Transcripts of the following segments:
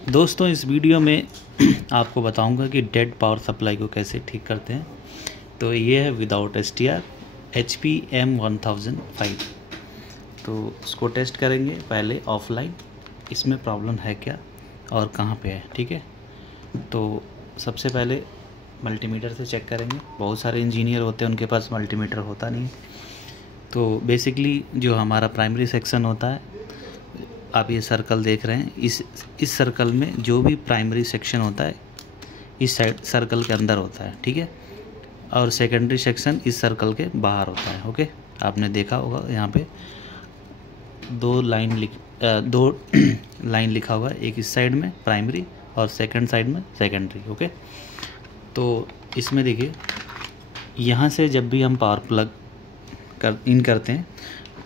दोस्तों इस वीडियो में आपको बताऊंगा कि डेड पावर सप्लाई को कैसे ठीक करते हैं। तो ये है विदाउट STR HP M1005। तो उसको टेस्ट करेंगे पहले ऑफलाइन, इसमें प्रॉब्लम है क्या और कहाँ पे है। ठीक है, तो सबसे पहले मल्टीमीटर से चेक करेंगे। बहुत सारे इंजीनियर होते हैं, उनके पास मल्टीमीटर होता नहीं। तो बेसिकली जो हमारा प्राइमरी सेक्शन होता है, आप ये सर्कल देख रहे हैं, इस सर्कल में जो भी प्राइमरी सेक्शन होता है इस साइड सर्कल के अंदर होता है। ठीक है, और सेकेंडरी सेक्शन इस सर्कल के बाहर होता है। ओके, आपने देखा होगा यहाँ पे दो लाइन लिखा हुआ है, एक इस साइड में प्राइमरी और सेकंड साइड में सेकेंडरी। ओके, तो इसमें देखिए, यहाँ से जब भी हम पावर प्लग इन करते हैं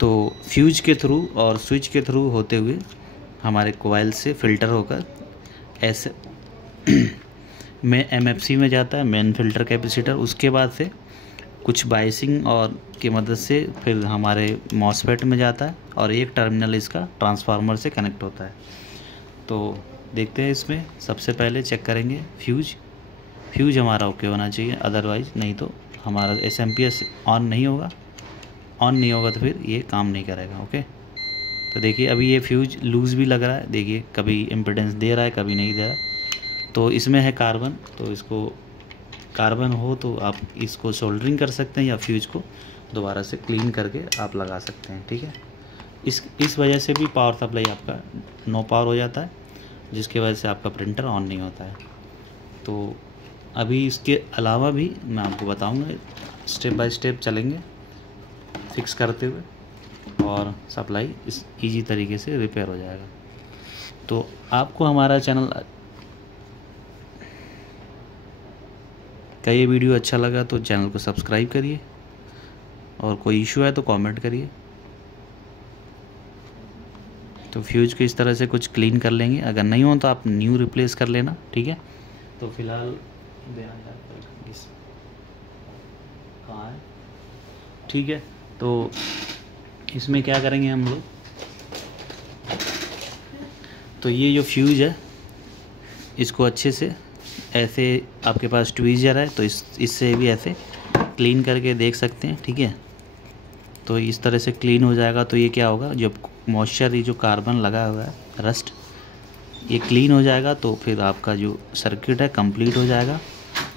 तो फ्यूज के थ्रू और स्विच के थ्रू होते हुए हमारे कोयल से फ़िल्टर होकर ऐसे में MFC में जाता है, मेन फ़िल्टर कैपेसिटर। उसके बाद से कुछ बाइसिंग और की मदद से फिर हमारे मॉसफेट में जाता है और एक टर्मिनल इसका ट्रांसफार्मर से कनेक्ट होता है। तो देखते हैं, इसमें सबसे पहले चेक करेंगे फ्यूज हमारा ओके होना चाहिए, अदरवाइज़ नहीं तो हमारा SMP ऑन नहीं होगा। ऑन नहीं होगा तो फिर ये काम नहीं करेगा। ओके, तो देखिए अभी ये फ्यूज लूज़ भी लग रहा है। देखिए कभी इम्पिडेंस दे रहा है, कभी नहीं दे रहा। तो इसमें है कार्बन, तो इसको कार्बन हो तो आप इसको सोल्डरिंग कर सकते हैं या फ्यूज को दोबारा से क्लीन करके आप लगा सकते हैं। ठीक है, इस वजह से भी पावर सप्लाई आपका नो पावर हो जाता है, जिसकी वजह से आपका प्रिंटर ऑन नहीं होता है। तो अभी इसके अलावा भी मैं आपको बताऊँगा, स्टेप बाय स्टेप चलेंगे फिक्स करते हुए, और सप्लाई इस इजी तरीके से रिपेयर हो जाएगा। तो आपको हमारा चैनल का ये वीडियो अच्छा लगा तो चैनल को सब्सक्राइब करिए, और कोई इशू है तो कमेंट करिए। तो फ्यूज को इस तरह से कुछ क्लीन कर लेंगे, अगर नहीं हो तो आप न्यू रिप्लेस कर लेना। ठीक है, तो फिलहाल कहाँ है, ठीक है। तो इसमें क्या करेंगे हम लोग, तो ये जो फ्यूज है इसको अच्छे से ऐसे, आपके पास ट्वीज़र है तो इससे भी ऐसे क्लीन करके देख सकते हैं। ठीक है, तो इस तरह से क्लीन हो जाएगा। तो ये क्या होगा, जब मॉइस्चर, ये जो कार्बन लगा हुआ है रस्ट, ये क्लीन हो जाएगा तो फिर आपका जो सर्किट है कंप्लीट हो जाएगा।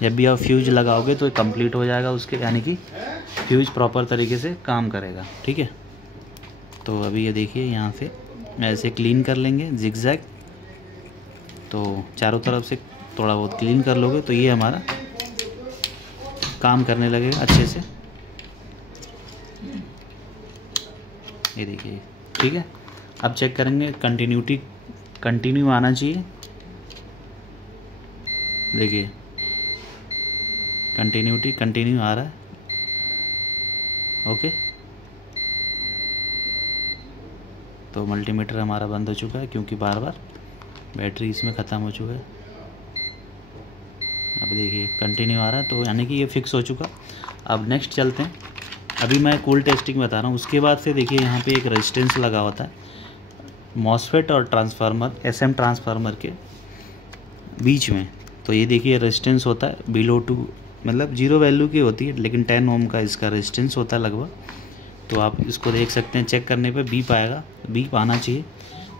जब भी आप फ्यूज लगाओगे तो ये कंप्लीट हो जाएगा उसके, यानी कि फ्यूज प्रॉपर तरीके से काम करेगा। ठीक है, तो अभी ये देखिए यहाँ से ऐसे क्लीन कर लेंगे जिगजैग। तो चारों तरफ से थोड़ा बहुत क्लीन कर लोगे तो ये हमारा काम करने लगेगा अच्छे से। ये देखिए, ठीक है। अब चेक करेंगे कंटिन्यू आना चाहिए। देखिए कंटिन्यू आ रहा है। ओके, तो मल्टीमीटर हमारा बंद हो चुका है क्योंकि बार बार बैटरी इसमें ख़त्म हो चुका है। अब देखिए कंटिन्यू आ रहा है, तो यानी कि ये फिक्स हो चुका। अब नेक्स्ट चलते हैं। अभी मैं कूल टेस्टिंग बता रहा हूँ। उसके बाद से देखिए यहाँ पे एक रेजिस्टेंस लगा होता है मॉसफेट और ट्रांसफार्मर, SM ट्रांसफार्मर के बीच में। तो ये देखिए रेजिस्टेंस होता है बिलो टू, मतलब 0 वैल्यू की होती है, लेकिन 10 ओम का इसका रेजिस्टेंस होता है लगभग। तो आप इसको देख सकते हैं, चेक करने पे बीप आएगा, बीप आना चाहिए।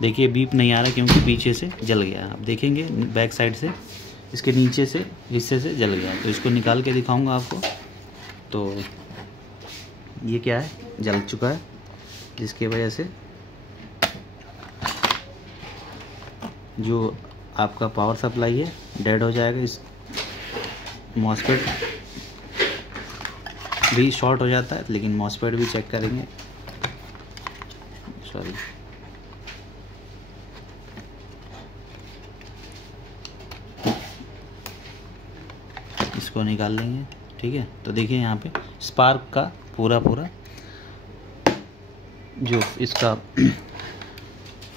देखिए बीप नहीं आ रहा क्योंकि पीछे से जल गया। आप देखेंगे बैक साइड से इसके नीचे से हिस्से से जल गया। तो इसको निकाल के दिखाऊंगा आपको। तो ये क्या है, जल चुका है, जिसकी वजह से जो आपका पावर सप्लाई है डेड हो जाएगा। इस मॉसफेट भी शॉर्ट हो जाता है, लेकिन मॉसफेट भी चेक करेंगे। सॉरी, इसको निकाल लेंगे। ठीक है, तो देखिए यहाँ पे स्पार्क का पूरा जो इसका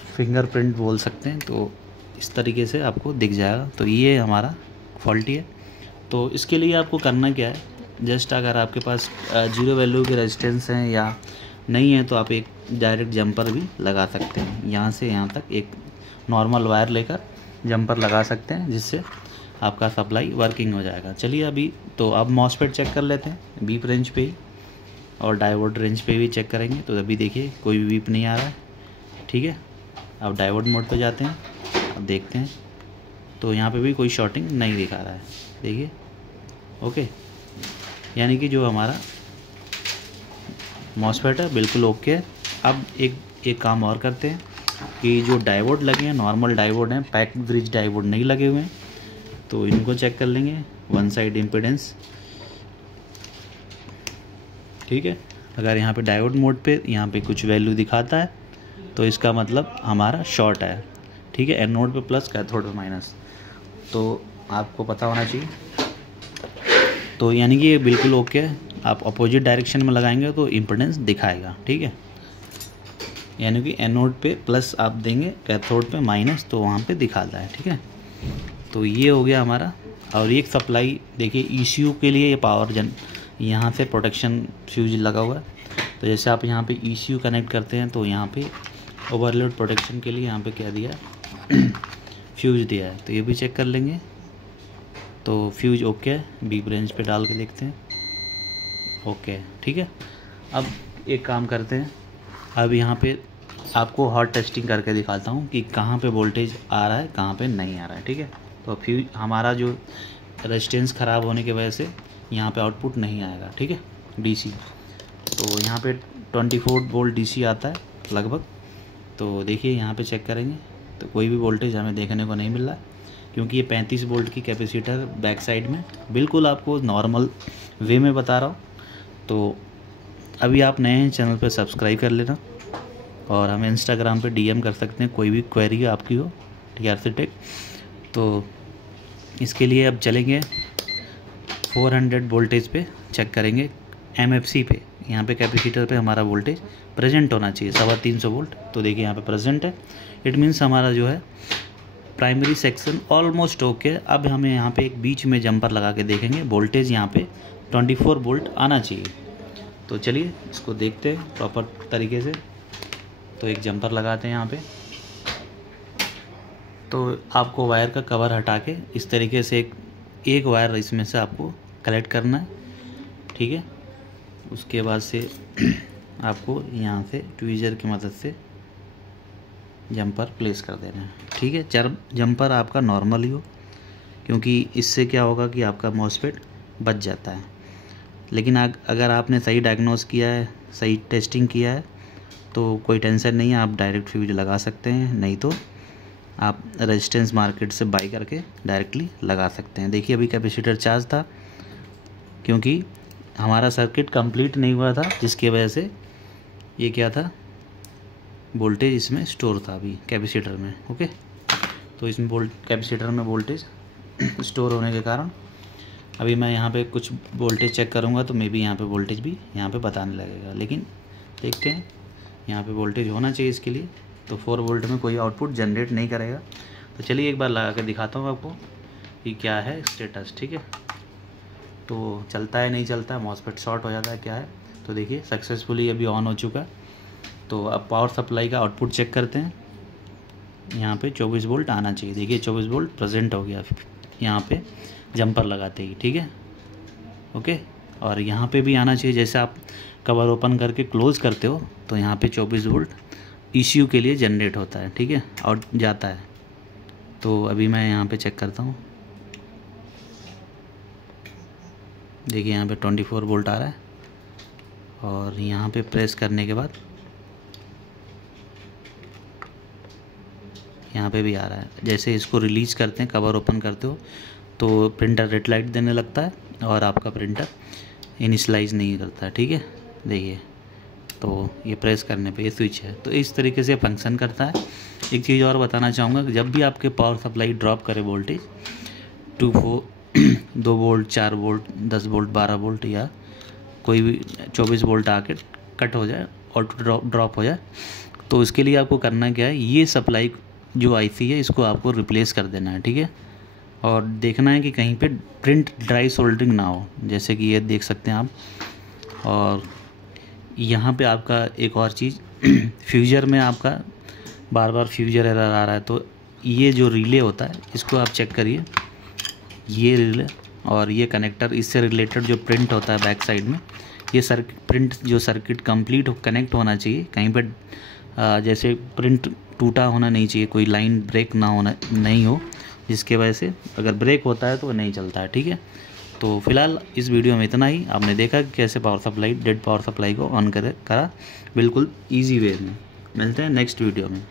फिंगरप्रिंट बोल सकते हैं, तो इस तरीके से आपको दिख जाएगा। तो ये हमारा फॉल्टी है। तो इसके लिए आपको करना क्या है, जस्ट अगर आपके पास 0 वैल्यू के रेजिस्टेंस हैं या नहीं है तो आप एक डायरेक्ट जंपर भी लगा सकते हैं। यहाँ से यहाँ तक एक नॉर्मल वायर लेकर जंपर लगा सकते हैं, जिससे आपका सप्लाई वर्किंग हो जाएगा। चलिए अभी तो अब मॉसफेट चेक कर लेते हैं बीप रेंज पे ही, और डायोड रेंज पे भी चेक करेंगे। तो अभी देखिए कोई भी बीप नहीं आ रहा है, ठीक है। अब डायोड मोड पे जाते हैं, अब देखते हैं, तो यहाँ पे भी कोई शॉर्टिंग नहीं दिखा रहा है, देखिए। ओके, यानी कि जो हमारा मॉसफेट है बिल्कुल ओके है। अब एक काम और करते हैं कि जो डायोड लगे हैं नॉर्मल डायोड हैं, पैक ब्रिज डायोड नहीं लगे हुए हैं, तो इनको चेक कर लेंगे। वन साइड इम्पीडेंस, ठीक है। अगर यहाँ पे डायोड मोड पे यहाँ पे कुछ वैल्यू दिखाता है तो इसका मतलब हमारा शॉर्ट है, ठीक है। एनोड पे प्लस, कैथोड पे माइनस, तो आपको पता होना चाहिए। तो यानी कि ये बिल्कुल ओके है। आप अपोजिट डायरेक्शन में लगाएंगे तो इम्पीडेंस दिखाएगा, ठीक है। यानी कि एनोड पे प्लस आप देंगे, कैथोड पे माइनस, तो वहाँ पे दिखाता है, ठीक है। तो ये हो गया हमारा। और एक सप्लाई देखिए ECU के लिए, ये पावर यहाँ से प्रोटेक्शन फ्यूज लगा हुआ है। तो जैसे आप यहाँ पे ECU कनेक्ट करते हैं तो यहाँ पे ओवरलोड प्रोटेक्शन के लिए यहाँ पे क्या दिया है फ्यूज दिया है। तो ये भी चेक कर लेंगे। तो फ्यूज ओके है, बीप रेंज पे डाल के देखते हैं, ओके, ठीक है। अब एक काम करते हैं, अब यहाँ पे आपको हॉट टेस्टिंग करके दिखाता हूँ कि कहाँ पे वोल्टेज आ रहा है, कहाँ पे नहीं आ रहा है, ठीक है। तो फ्यूज हमारा जो रेजिस्टेंस ख़राब होने की वजह से यहाँ पे आउटपुट नहीं आएगा, ठीक है, DC। तो यहाँ पे 24 वोल्ट DC आता है लगभग। तो देखिए यहाँ पे चेक करेंगे तो कोई भी वोल्टेज हमें देखने को नहीं मिल रहा है, क्योंकि ये 35 वोल्ट की कैपेसिटर बैक साइड में, बिल्कुल आपको नॉर्मल वे में बता रहा हूँ। तो अभी आप नए हैं चैनल पे सब्सक्राइब कर लेना, और हमें इंस्टाग्राम पे DM कर सकते हैं, कोई भी क्वेरी आपकी हो, TRC टेक। तो इसके लिए अब चलेंगे 400 वोल्टेज पे चेक करेंगे, MFC पे। यहाँ पे कैपेसिटर पे हमारा वोल्टेज प्रेजेंट होना चाहिए 350 वोल्ट। तो देखिए यहाँ पे प्रेजेंट है, इट मीन्स हमारा जो है प्राइमरी सेक्शन ऑलमोस्ट ओके। अब हमें यहाँ पे एक बीच में जंपर लगा के देखेंगे, वोल्टेज यहाँ पे 24 वोल्ट आना चाहिए। तो चलिए इसको देखते हैं प्रॉपर तरीके से। तो एक जंपर लगाते हैं यहाँ पे। तो आपको वायर का कवर हटा के इस तरीके से एक वायर इसमें से आपको कलेक्ट करना है, ठीक है। उसके बाद से आपको यहाँ से ट्वीज़र की मदद से जंपर प्लेस कर देना है, ठीक है। जंपर आपका नॉर्मल ही हो, क्योंकि इससे क्या होगा कि आपका मॉसफेट बच जाता है। लेकिन अगर आपने सही डायग्नोस किया है, सही टेस्टिंग किया है, तो कोई टेंशन नहीं है, आप डायरेक्ट फ्यूज लगा सकते हैं। नहीं तो आप रेजिस्टेंस मार्केट से बाई करके डायरेक्टली लगा सकते हैं। देखिए अभी कैपेसिटर चार्ज था, क्योंकि हमारा सर्किट कंप्लीट नहीं हुआ था, जिसकी वजह से ये क्या था, वोल्टेज इसमें स्टोर था अभी कैपेसिटर में, ओके। तो इसमें कैपेसिटर में वोल्टेज स्टोर होने के कारण अभी मैं यहाँ पे कुछ वोल्टेज चेक करूँगा तो मे बी यहाँ पे वोल्टेज भी यहाँ पे बताने लगेगा। लेकिन देखते हैं, यहाँ पे वोल्टेज होना चाहिए इसके लिए। तो 4 वोल्ट में कोई आउटपुट जनरेट नहीं करेगा। तो चलिए एक बार लगा के दिखाता हूँ आपको कि क्या है स्टेटस, ठीक है। तो चलता है नहीं चलता है, मॉसफेट शॉर्ट हो जाता है, क्या है। तो देखिए सक्सेसफुली अभी ऑन हो चुका है। तो अब पावर सप्लाई का आउटपुट चेक करते हैं। यहाँ पे 24 वोल्ट आना चाहिए, देखिए 24 वोल्ट प्रेजेंट हो गया यहाँ पे जंपर लगाते ही, ठीक है, ओके। और यहाँ पे भी आना चाहिए, जैसे आप कवर ओपन करके क्लोज़ करते हो तो यहाँ पे 24 वोल्ट ECU के लिए जनरेट होता है, ठीक है, और जाता है। तो अभी मैं यहाँ पे चेक करता हूँ, देखिए यहाँ पे 24 वोल्ट आ रहा है। और यहाँ पे प्रेस करने के बाद यहाँ पे भी आ रहा है। जैसे इसको रिलीज़ करते हैं, कवर ओपन करते हो तो प्रिंटर रेड लाइट देने लगता है और आपका प्रिंटर इनिशलाइज नहीं करता, ठीक है। देखिए तो ये प्रेस करने पे ये स्विच है, तो इस तरीके से फंक्शन करता है। एक चीज़ और बताना चाहूँगा कि जब भी आपके पावर सप्लाई ड्रॉप करे voltage 2 volt 4 volt 10 volt 12 volt या कोई भी 24 वोल्ट आके कट हो जाए और ड्रॉप हो जाए, तो इसके लिए आपको करना क्या है, ये सप्लाई जो IC है इसको आपको रिप्लेस कर देना है, ठीक है। और देखना है कि कहीं पे प्रिंट ड्राई सोल्डरिंग ना हो, जैसे कि ये देख सकते हैं आप। और यहाँ पे आपका एक और चीज़ फ्यूजर में आपका बार बार फ्यूजर एरर आ रहा है, तो ये जो रिले होता है इसको आप चेक करिए, ये रिले और ये कनेक्टर, इससे रिलेटेड जो प्रिंट होता है बैक साइड में, ये प्रिंट जो सर्किट कंप्लीट कनेक्ट होना चाहिए। कहीं पर जैसे प्रिंट टूटा होना नहीं चाहिए, कोई लाइन ब्रेक ना होना नहीं हो, जिसके वजह से अगर ब्रेक होता है तो वो नहीं चलता है। ठीक है, तो फिलहाल इस वीडियो में इतना ही। आपने देखा कि कैसे power supply, dead power supply को ऑन करा बिल्कुल ईजी वे में। मिलते हैं नेक्स्ट वीडियो में।